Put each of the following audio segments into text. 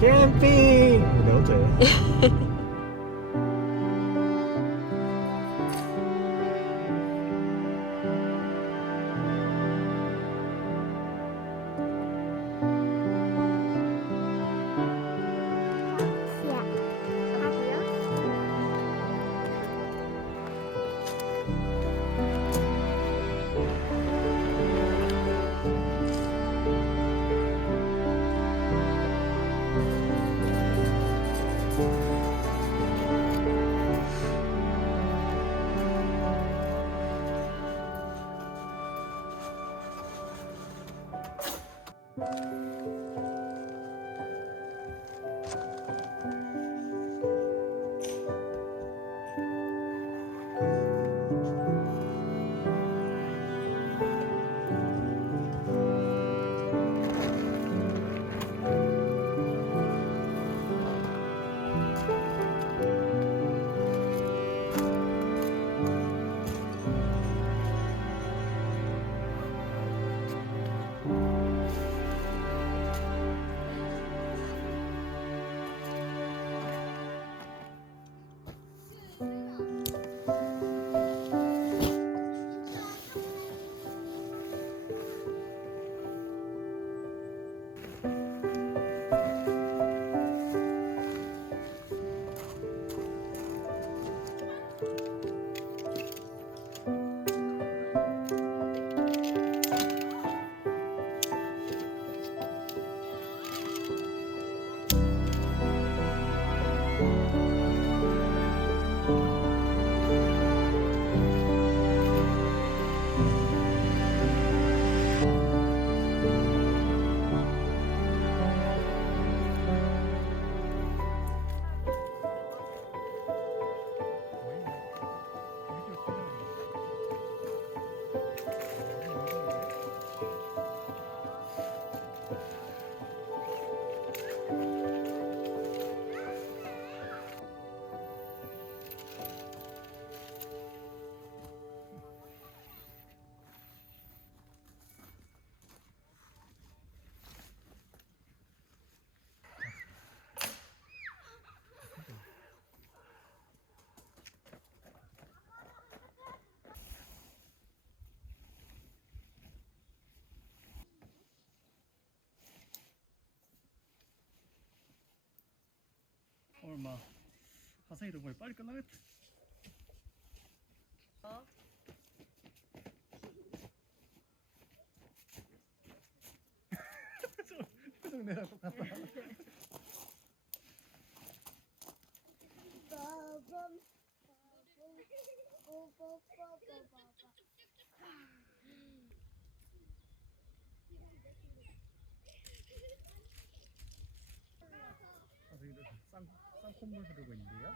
Camping! Don't say 얼마 화성이도 뭐 빨리 끝나겠다. 어? 표정 내가 똑같다. 화성이도 쌍쌍 콧물 흐르고 있는데요.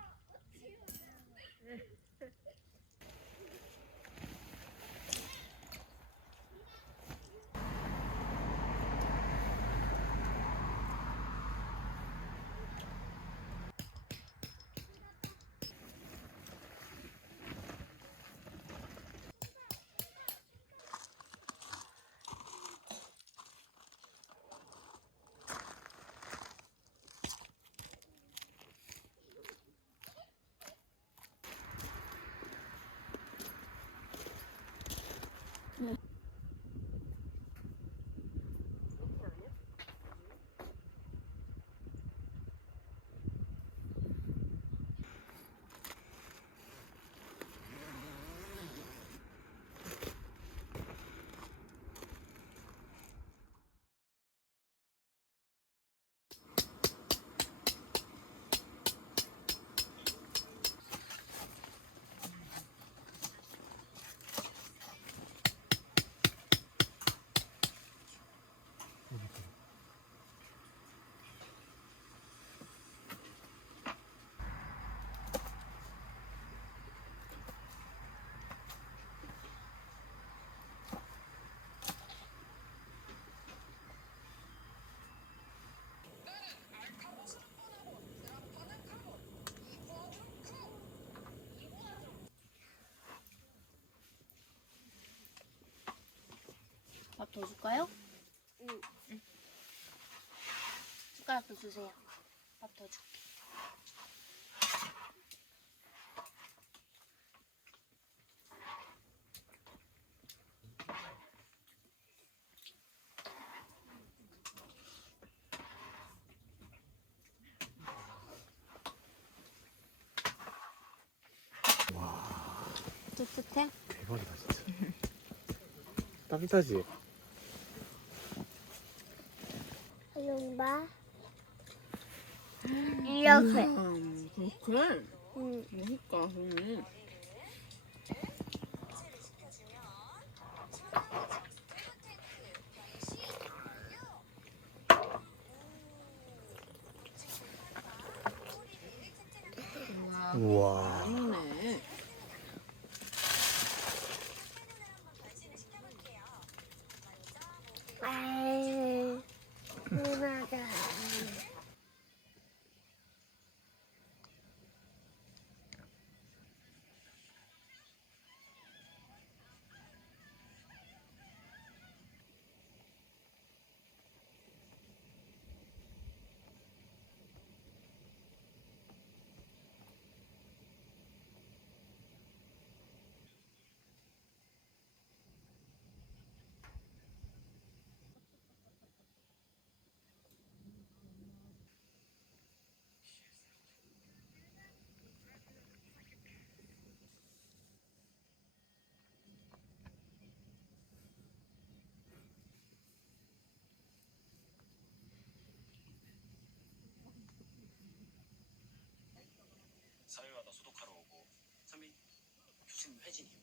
더 줄까요? 응. 숟가락 더 주세요. 밥 더 줄게. 뜨뜻해? 대박이다 진짜. 따뜻하지? 용바 이렇게 음, 그렇게? 응. 맛있다, 음. 우 소독하러 오고 선배 교수님 회진이요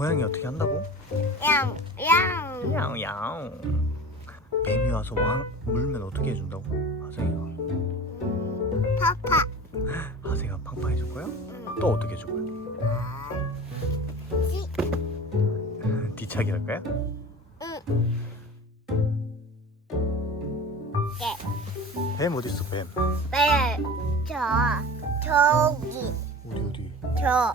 고양이 어떻게 한다고? 양양 야옹야옹. 뱀이 와서 왕 물면 어떻게 해준다고? 화성이가. 파파 하세가 팡팡 해줄 거야? 응. 또 어떻게 해줄 거야? 지. 뒤차기 할 거야? 응. 네. 뱀 어디 있어 뱀? 네. 저 저기 어디 어디? 저.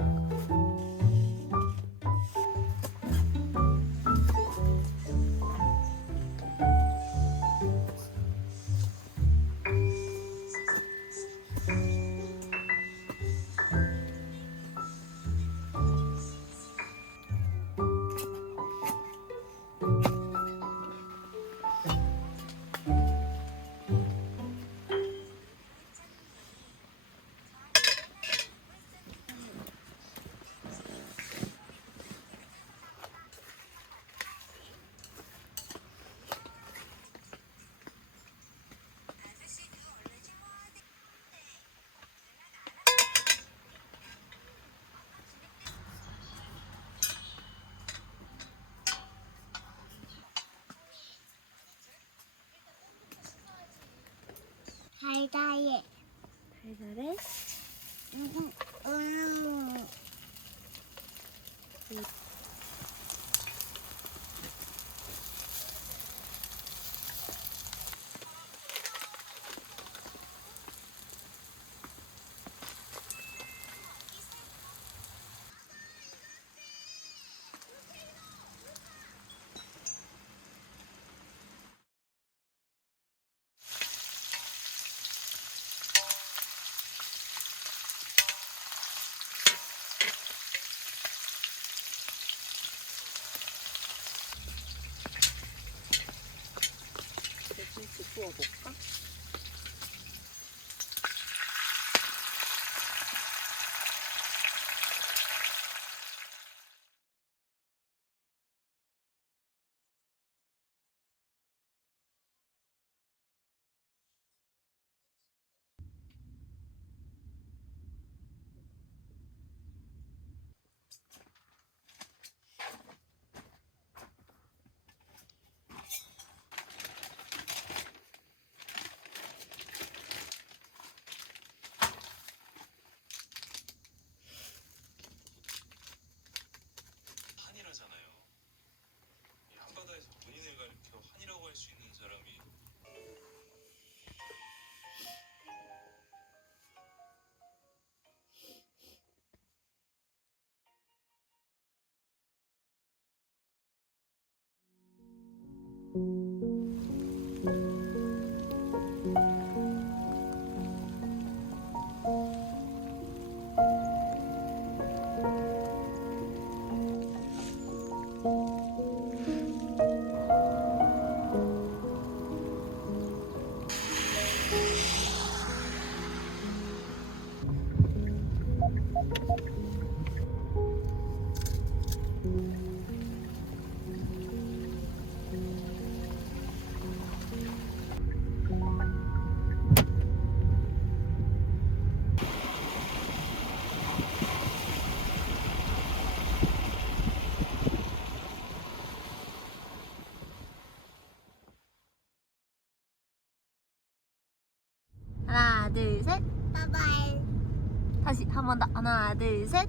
달달해. 달달해? 음, 음. 김 치구워볼까? 한이라잖아요. 이 한바다에서 본인을 가리켜 한이라고 할 수 있는 사람이 둘, 셋. 바이바이. 다시 한 번 더. 하나, 둘, 셋.